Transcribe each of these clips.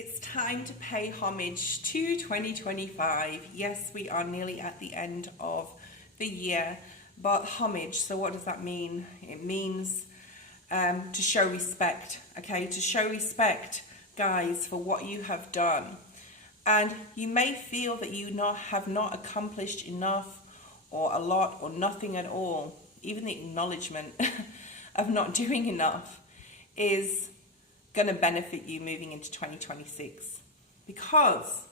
It's time to pay homage to 2025. Yes, we are nearly at the end of the year, but homage, so what does that mean? It means to show respect, okay? To show respect, guys, for what you have done. And you may feel that you have not accomplished enough or a lot or nothing at all. Even the acknowledgement of not doing enough is going to benefit you moving into 2026 because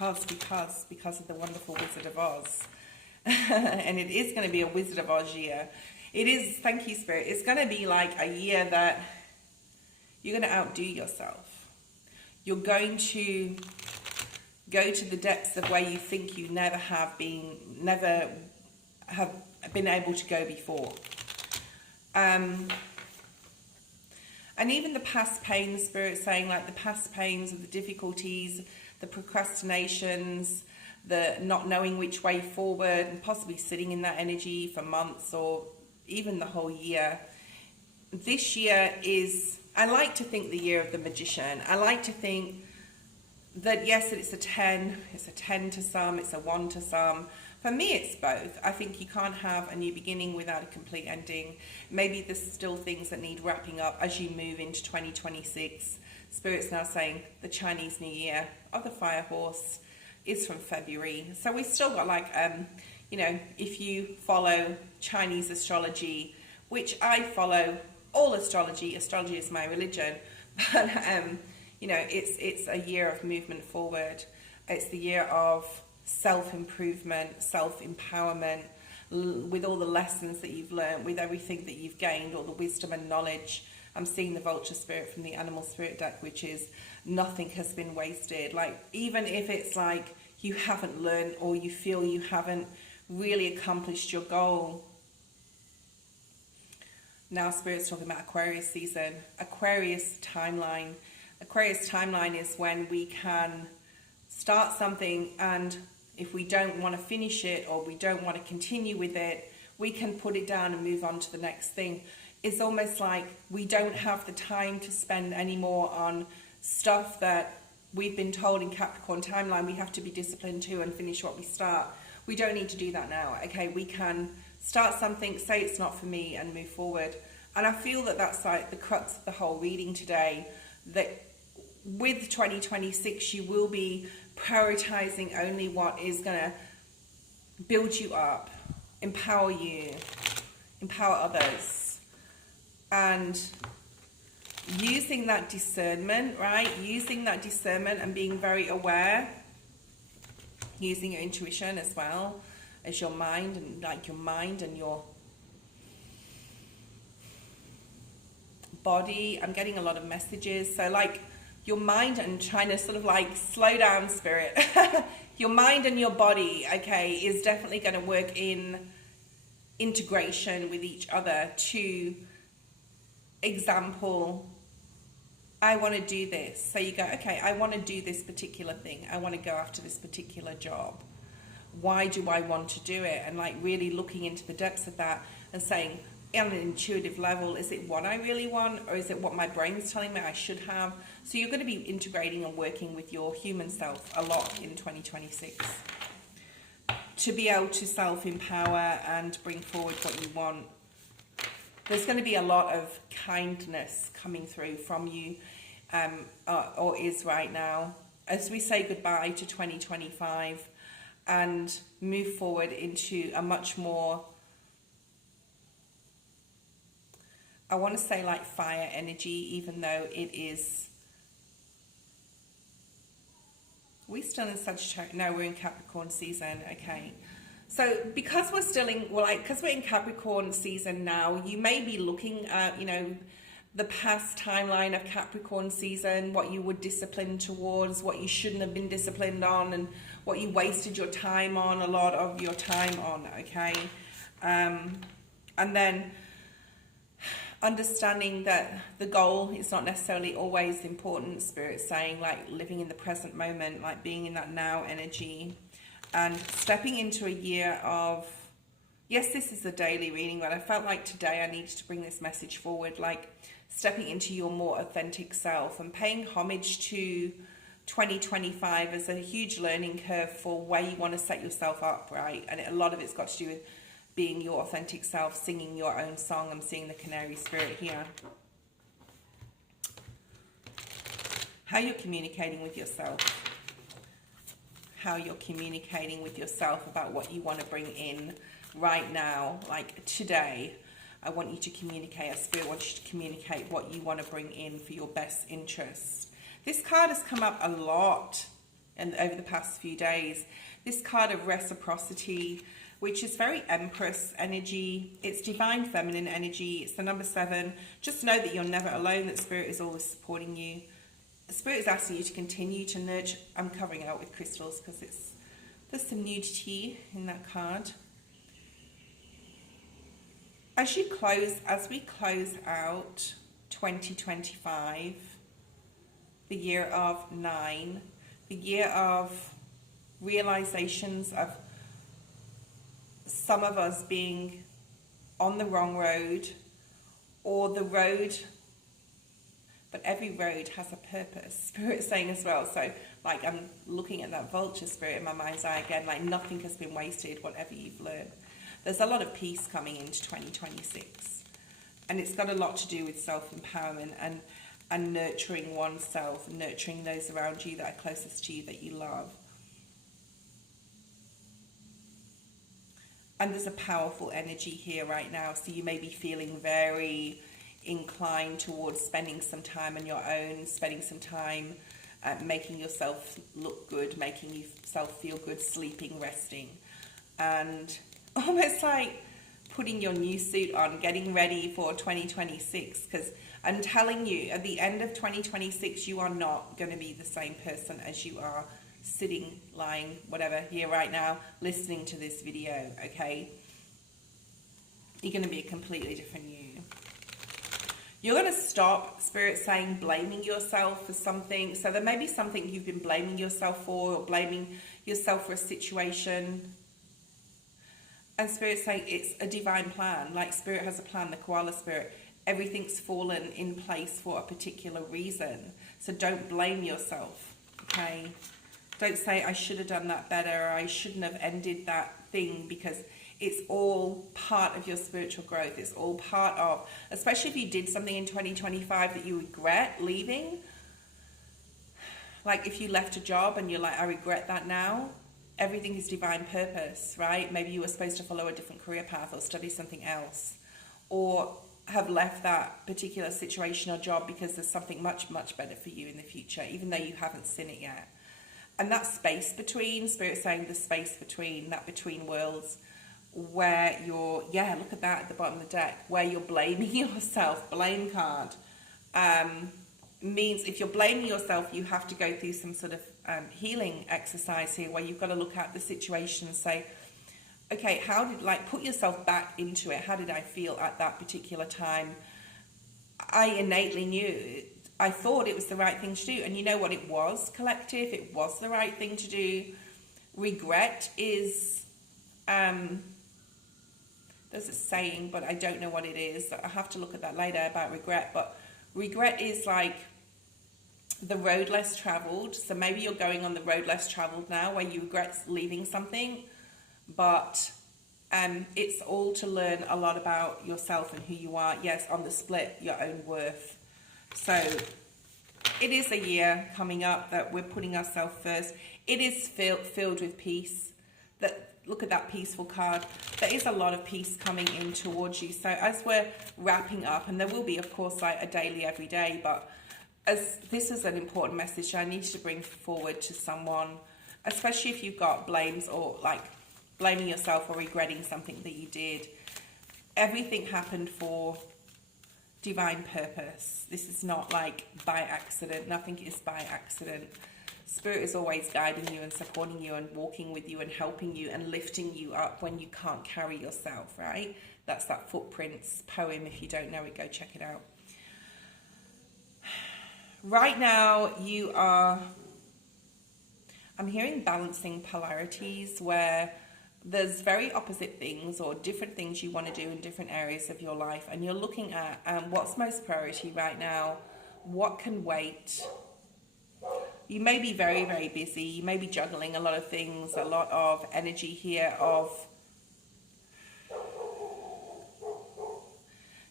of the wonderful Wizard of Oz. And it is going to be a Wizard of Oz year. It is, thank you, Spirit. It's going to be like a year that you're going to outdo yourself. You're going to go to the depths of where you think you never have been able to go before. And even the past pain, Spirit saying, like the past pains of the difficulties, the procrastinations, the not knowing which way forward, and possibly sitting in that energy for months or even the whole year. This year is, I like to think, the year of the magician. I like to think that, yes, it's a 10 to some, it's a 1 to some. For me, it's both. I think you can't have a new beginning without a complete ending. Maybe there's still things that need wrapping up as you move into 2026. Spirit's now saying the Chinese New Year of the Fire Horse is from February. So we've still got like, if you follow Chinese astrology, which I follow all astrology is my religion, but, it's a year of movement forward. It's the year of self-improvement, self-empowerment, with all the lessons that you've learned, with everything that you've gained, all the wisdom and knowledge. I'm seeing the vulture spirit from the animal spirit deck, which is nothing has been wasted. Like, even if it's like you haven't learned or you feel you haven't really accomplished your goal. Now Spirit's talking about Aquarius season, Aquarius timeline. Aquarius timeline is when we can start something, and if we don't want to finish it or we don't want to continue with it, we can put it down and move on to the next thing. It's almost like we don't have the time to spend anymore on stuff that we've been told in Capricorn timeline we have to be disciplined to and finish what we start. We don't need to do that now, okay? We can start something, say it's not for me, and move forward. And I feel that that's like the crux of the whole reading today, that with 2026 you will be prioritizing only what is going to build you up, empower you, empower others, and using that discernment, right? Using that discernment and being very aware, using your intuition as well as your mind, and like your mind and your body. I'm getting a lot of messages, so like your mind, and trying to sort of like slow down, Spirit. Your mind and your body, okay, is definitely going to work in integration with each other. To example, I want to do this. So you go, okay, I want to do this particular thing. I want to go after this particular job. Why do I want to do it? And like really looking into the depths of that and saying, on an intuitive level, is it what I really want, or is it what my brain's telling me I should have? So you're going to be integrating and working with your human self a lot in 2026 to be able to self-empower and bring forward what you want. There's going to be a lot of kindness coming through from you, or is right now, as we say goodbye to 2025 and move forward into a much more, I want to say like fire energy, even though it is, we're still in Sagittarius, no, we're in Capricorn season, okay. So because we're still in, because we're in Capricorn season now, you may be looking at, the past timeline of Capricorn season, what you were disciplined towards, what you shouldn't have been disciplined on, and what you wasted your time on, a lot of your time on, okay. And then understanding that the goal is not necessarily always important. Spirit saying like living in the present moment, like being in that now energy, and stepping into a year of Yes, this is a daily reading, but I felt like today I needed to bring this message forward, like stepping into your more authentic self and paying homage to 2025 as a huge learning curve for where you want to set yourself up, right? And a lot of it's got to do with being your authentic self, singing your own song. I'm seeing the canary spirit here. How you're communicating with yourself. How you're communicating with yourself about what you want to bring in right now. Like today, I want you to communicate. Spirit wants you to communicate what you want to bring in for your best interest. This card has come up a lot over the past few days. This card of reciprocity, which is very Empress energy. It's divine feminine energy. It's the number 7. Just know that you're never alone, that Spirit is always supporting you. Spirit is asking you to continue to nurture. I'm covering it out with crystals because there's some nudity in that card. As we close out 2025, the year of 9, the year of realizations of some of us being on the wrong road, or the road, but every road has a purpose, Spirit's saying as well. So like I'm looking at that vulture spirit in my mind's eye again, like nothing has been wasted, whatever you've learned. There's a lot of peace coming into 2026, and it's got a lot to do with self-empowerment and nurturing oneself, and nurturing those around you that are closest to you, that you love. And there's a powerful energy here right now, so you may be feeling very inclined towards spending some time on your own, spending some time making yourself look good, making yourself feel good, sleeping, resting, and almost like putting your new suit on, getting ready for 2026, because I'm telling you, at the end of 2026, you are not going to be the same person as you are sitting, lying, whatever, here right now, listening to this video, okay? You're going to be a completely different you. You're going to stop, Spirit saying, blaming yourself for something. So there may be something you've been blaming yourself for, or blaming yourself for a situation. And Spirit saying it's a divine plan. Like Spirit has a plan, the koala spirit. Everything's fallen in place for a particular reason. So don't blame yourself, okay? Don't say, I should have done that better, or I shouldn't have ended that thing, because it's all part of your spiritual growth. It's all part of, especially if you did something in 2025 that you regret leaving. Like if you left a job and you're like, I regret that now. Everything is divine purpose, right? Maybe you were supposed to follow a different career path or study something else, or have left that particular situation or job because there's something much, much better for you in the future, even though you haven't seen it yet. And that space between, Spirit saying the space between, that between worlds, where you're, yeah, look at that at the bottom of the deck, where you're blaming yourself, blame card, means if you're blaming yourself, you have to go through some sort of healing exercise here, where you've got to look at the situation and say, okay, how did, like, put yourself back into it. How did I feel at that particular time? I innately knew, I thought it was the right thing to do. And you know what it was, collective? It was the right thing to do. Regret is, there's a saying, but I don't know what it is. I have to look at that later about regret. But regret is like the road less traveled. So maybe you're going on the road less traveled now, where you regret leaving something. But it's all to learn a lot about yourself and who you are. Yes, on the split, your own worth. So it is a year coming up that we're putting ourselves first. It is filled with peace. Look at that peaceful card. There is a lot of peace coming in towards you. So as we're wrapping up, and there will be, of course, like a daily every day, but as this is an important message I need to bring forward to someone, especially if you've got blames or like blaming yourself or regretting something that you did. Everything happened for divine purpose. This is not like by accident. Nothing is by accident. Spirit is always guiding you and supporting you and walking with you and helping you and lifting you up when you can't carry yourself, right? That's that Footprints poem. If you don't know it, go check it out. Right now, you are, I'm hearing balancing polarities, where there's very opposite things or different things you want to do in different areas of your life, and you're looking at what's most priority right now, what can wait. You may be very, very busy. You may be juggling a lot of things, a lot of energy here of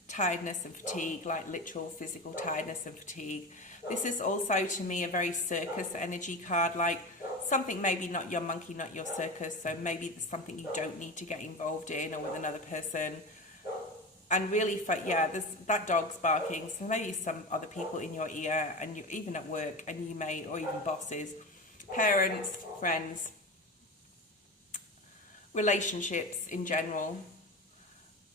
tiredness and fatigue, like literal physical tiredness and fatigue. This is also, to me, a very circus energy card, like something maybe not your monkey, not your circus, so maybe there's something you don't need to get involved in or with another person. And really, there's that dog's barking, so maybe some other people in your ear, and you're even at work, and you may, or even bosses, parents, friends, relationships in general.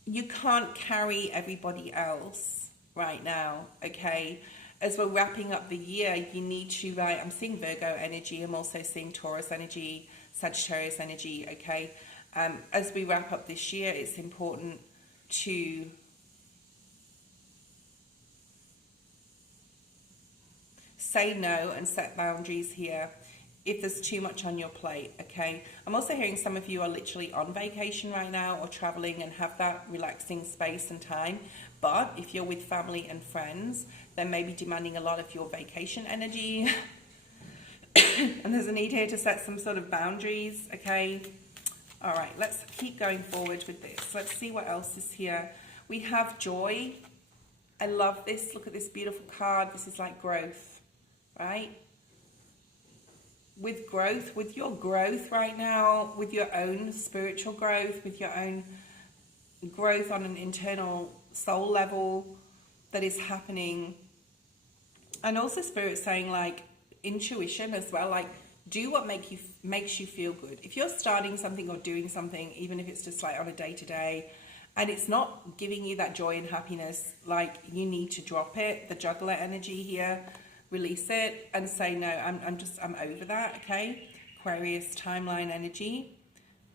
You can't carry everybody else right now, okay? As we're wrapping up the year, you need to, right, I'm seeing Virgo energy, I'm also seeing Taurus energy, Sagittarius energy, okay? As we wrap up this year, it's important to say no and set boundaries here if there's too much on your plate, okay? I'm also hearing some of you are literally on vacation right now or traveling and have that relaxing space and time. But if you're with family and friends, they may be demanding a lot of your vacation energy. And there's a need here to set some sort of boundaries, okay? All right, let's keep going forward with this. Let's see what else is here. We have joy. I love this. Look at this beautiful card. This is like growth, right? With growth, with your growth right now, with your own spiritual growth, with your own growth on an internal soul level that is happening. And also Spirit saying like intuition as well, like do what makes you feel good. If you're starting something or doing something, even if it's just like on a day-to-day, and it's not giving you that joy and happiness, like you need to drop it, the juggler energy here, release it and say, no, I'm over that, okay? Aquarius timeline energy.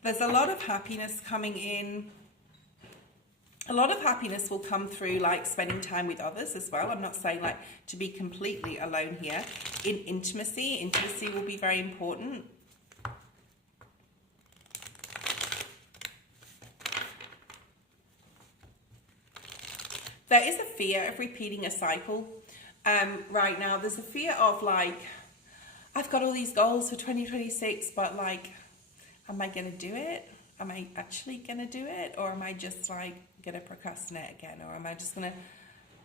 There's a lot of happiness coming in. A lot of happiness will come through like spending time with others as well. I'm not saying like to be completely alone here. In intimacy will be very important. There is a fear of repeating a cycle. Right now, there's a fear of like, I've got all these goals for 2026, but like, am I going to do it? Am I actually going to do it? Or am I just like going to procrastinate again? Or am I just going to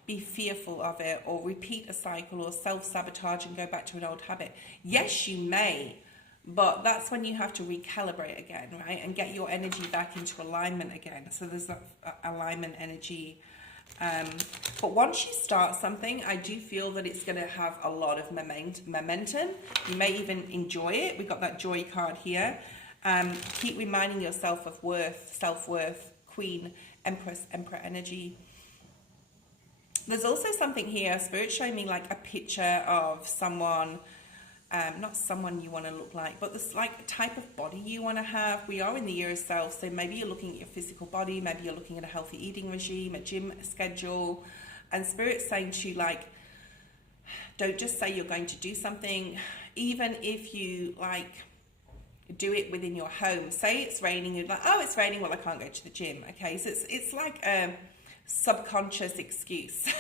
be fearful of it or repeat a cycle or self-sabotage and go back to an old habit? Yes, you may, but that's when you have to recalibrate again, right? And get your energy back into alignment again. So there's that alignment energy. But once you start something, I do feel that it's going to have a lot of momentum. You may even enjoy it. We've got that joy card here. Keep reminding yourself of worth, self-worth, Queen, Empress, Emperor energy. There's also something here, Spirit showing me like a picture of someone, not someone you want to look like, but this like type of body you want to have. We are in the year of self, so maybe you're looking at your physical body, maybe you're looking at a healthy eating regime, a gym schedule, and Spirit's saying to you like, don't just say you're going to do something, even if you like do it within your home. Say it's raining, you're like, oh, it's raining, well, I can't go to the gym. Okay, so it's like a subconscious excuse,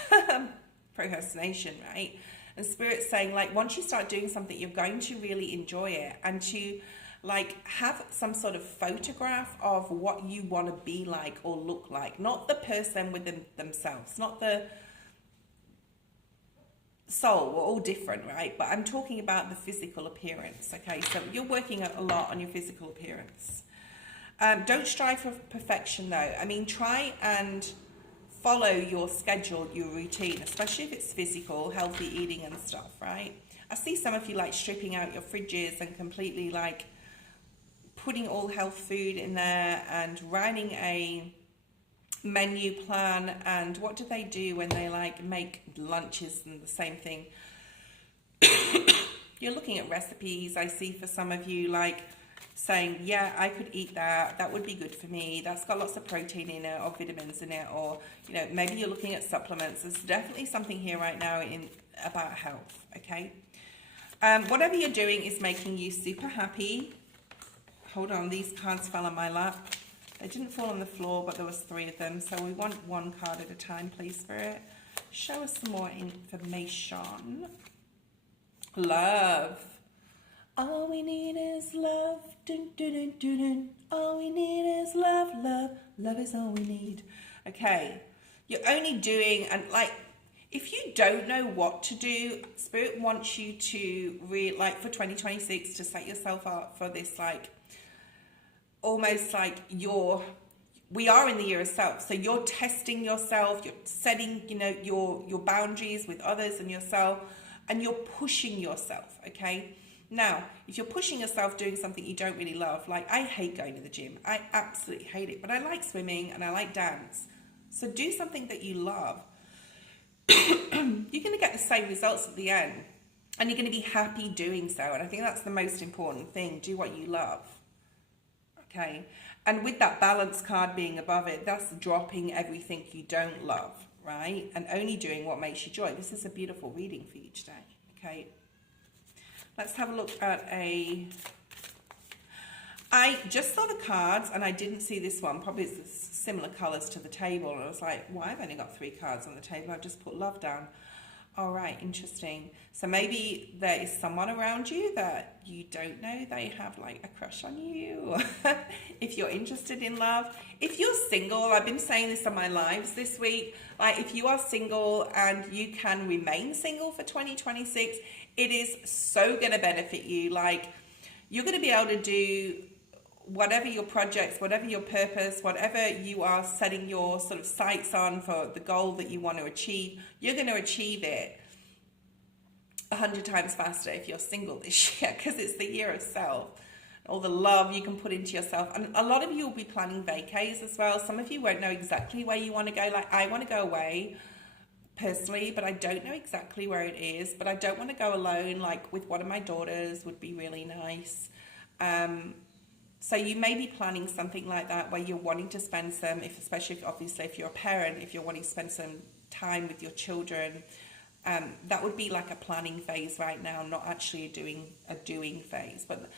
procrastination, right? And Spirit's saying like, once you start doing something, you're going to really enjoy it, and to like have some sort of photograph of what you want to be like or look like, not the person within themselves, not the soul. We're all different, right? But I'm talking about the physical appearance. Okay, so you're working a lot on your physical appearance. Don't strive for perfection though. I mean, try and follow your schedule, your routine, especially if it's physical, healthy eating and stuff, right? I see some of you like stripping out your fridges and completely like putting all health food in there and writing a menu plan. And what do they do when they like make lunches and the same thing? You're looking at recipes. I see for some of you like saying, yeah, I could eat that, that would be good for me, that's got lots of protein in it or vitamins in it, or you know, maybe you're looking at supplements. There's definitely something here right now about health. Okay, whatever you're doing is making you super happy, hold on, these cards fell on my lap. They didn't fall on the floor, but there was 3 of them. So we want one card at a time, please, Spirit. Show us some more information. Love. All we need is love. Dun, dun, dun, dun, dun. All we need is love, love. Love is all we need. Okay. You're only doing, and like, if you don't know what to do, Spirit wants you to for 2026 to set yourself up for this, like, almost like we are in the year of self. So you're testing yourself, you're setting, your boundaries with others and yourself, and you're pushing yourself, okay? Now, if you're pushing yourself doing something you don't really love, like I hate going to the gym. I absolutely hate it, but I like swimming and I like dance. So do something that you love. You're going to get the same results at the end, and you're going to be happy doing so. And I think that's the most important thing. Do what you love. Okay. And with that balance card being above it, that's dropping everything you don't love, right? And only doing what makes you joy. This is a beautiful reading for you today. Okay. Let's have a look at I just saw the cards and I didn't see this one. Probably it's similar colours to the table. And I was like, well, I've only got 3 cards on the table. I've just put love down. All right, interesting. So maybe there is someone around you that you don't know. They have like a crush on you. If you're interested in love. If you're single, I've been saying this on my lives this week. Like if you are single and you can remain single for 2026, it is so going to benefit you. Like you're going to be able to do whatever your projects, whatever your purpose, whatever you are setting your sort of sights on for the goal that you want to achieve, you're going to achieve it 100 times faster if you're single this year, because it's the year of self. All the love you can put into yourself. And a lot of you will be planning vacays as well. Some of you won't know exactly where you want to go. Like I want to go away personally, but I don't know exactly where it is. But I don't want to go alone. Like with one of my daughters would be really nice. So you may be planning something like that where you're wanting to spend some, especially if you're a parent, if you're wanting to spend some time with your children, that would be like a planning phase right now, not actually a doing phase. But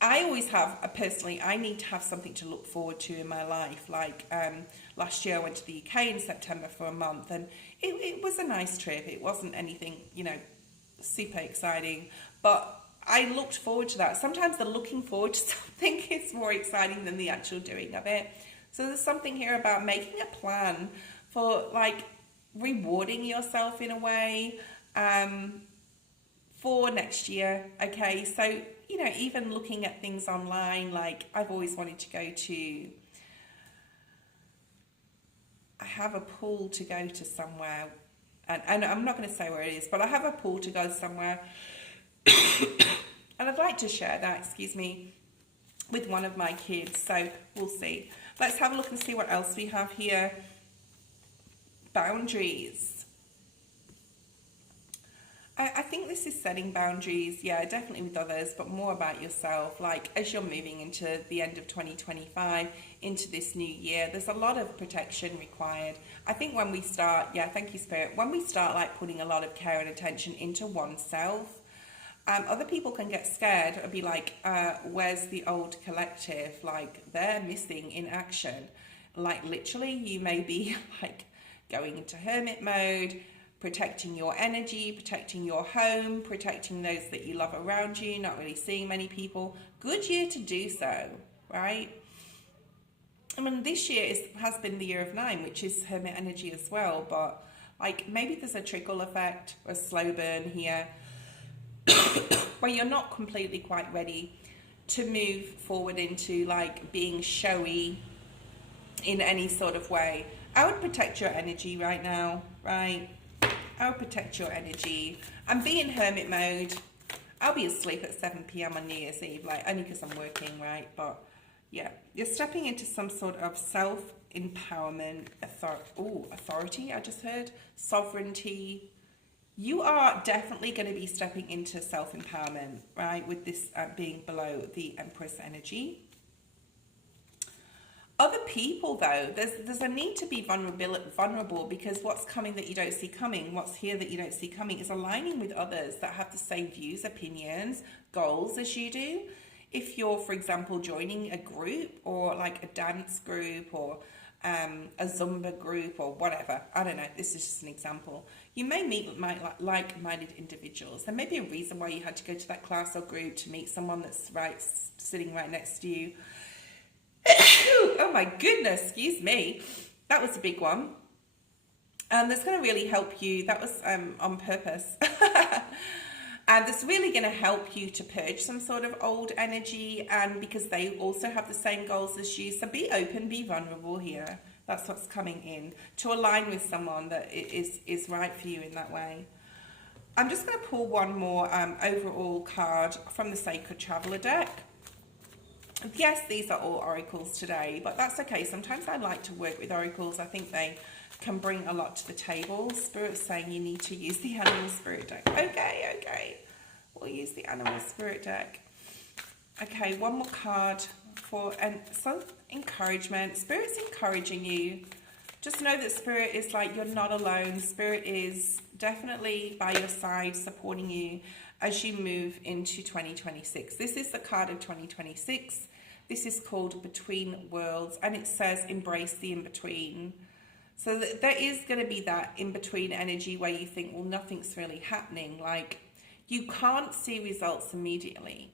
I always have, personally, I need to have something to look forward to in my life. Like last year I went to the UK in September for a month, and it was a nice trip. It wasn't anything, super exciting, but I looked forward to that. Sometimes the looking forward to something is more exciting than the actual doing of it. So there's something here about making a plan for like rewarding yourself in a way for next year. Okay, so even looking at things online, like I've always wanted to go to, I have a pool to go to somewhere, and I'm not going to say where it is, but I have a pool to go somewhere. And I'd like to share that, with one of my kids. So we'll see. Let's have a look and see what else we have here. Boundaries. I think this is setting boundaries, yeah, definitely with others, but more about yourself. Like as you're moving into the end of 2025, into this new year, there's a lot of protection required. I think when we start, thank you, Spirit, when we start like putting a lot of care and attention into oneself, other people can get scared and be like, where's the old collective? Like they're missing in action. Like literally you may be like going into hermit mode, protecting your energy, protecting your home, protecting those that you love around you, not really seeing many people. Good year to do so, right? I mean, this year has been the year of 9, which is hermit energy as well, but like maybe there's a trickle effect, a slow burn here, where you're not completely quite ready to move forward into like being showy in any sort of way. I would protect your energy right now, right? I would protect your energy and be in hermit mode. I'll be asleep at 7 p.m. on New Year's Eve, like only because I'm working, right? But yeah, you're stepping into some sort of self-empowerment, authority, I just heard, sovereignty. You are definitely going to be stepping into self-empowerment, right? With this being below the Empress energy. Other people, though, there's a need to be vulnerable, because what's coming that you don't see coming, what's here that you don't see coming, is aligning with others that have the same views, opinions, goals as you do. if you're, for example, joining a group or like a dance group or a Zumba group or whatever, I don't know, this is just an example, you may meet like-minded individuals. There may be a reason why you had to go to that class or group, to meet someone that's sitting right next to you. Oh my goodness, excuse me. That was a big one. That's going to really help you. That was on purpose. And it's really going to help you to purge some sort of old energy, and because they also have the same goals as you. So be open, be vulnerable here. That's what's coming in, to align with someone that is right for you in that way. I'm just going to pull one more overall card from the Sacred Traveler deck. Yes, these are all oracles today, but that's okay. Sometimes I like to work with oracles. I think they can bring a lot to the table. Spirit's saying you need to use the Animal Spirit deck. Okay. We'll use the Animal Spirit deck. Okay, one more card for some encouragement. Spirit's encouraging you. Just know that Spirit is like, you're not alone. Spirit is definitely by your side, supporting you as you move into 2026. This is the card of 2026. This is called Between Worlds, and it says embrace the in-between. So there is going to be that in-between energy where you think, well, nothing's really happening. Like, you can't see results immediately.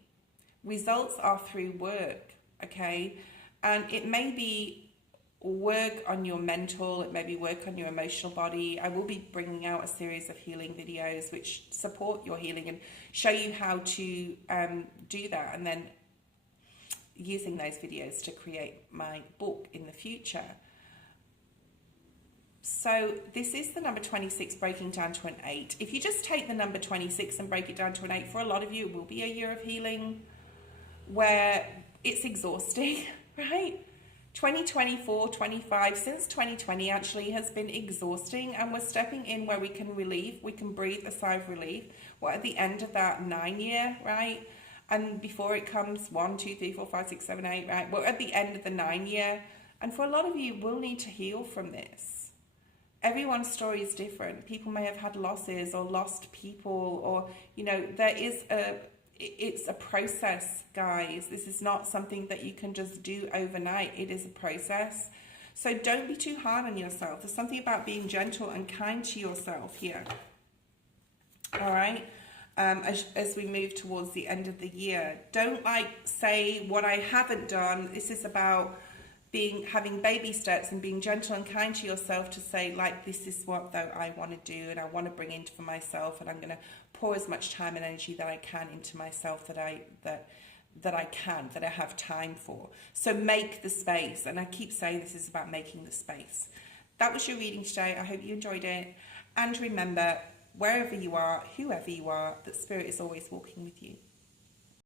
Results are through work, okay? And it may be work on your mental, it may be work on your emotional body. I will be bringing out a series of healing videos which support your healing and show you how to do that, and then using those videos to create my book in the future. So this is the number 26 breaking down to an 8. If you just take the number 26 and break it down to an 8, for a lot of you it will be a year of healing where it's exhausting, right? 2024, 25, since 2020 actually has been exhausting, and we're stepping in where we can breathe a sigh of relief. We're at the end of that 9-year, right? And before it comes 1, 2, 3, 4, 5, 6, 7, 8, right? We're at the end of the 9-year. And for a lot of you, we'll need to heal from this. Everyone's story is different. People may have had losses or lost people, or, you know, it's a process, guys. This is not something that you can just do overnight. It is a process. So don't be too hard on yourself. There's something about being gentle and kind to yourself here. All right? As we move towards the end of the year, don't say what I haven't done. This is about having baby steps and being gentle and kind to yourself to say, like, this is what though I want to do and I want to bring into for myself, and I'm going to pour as much time and energy that I can into myself that I have time for. So make the space. And I keep saying this is about making the space. That was your reading today. I hope you enjoyed it. And remember, wherever you are, whoever you are, that Spirit is always walking with you.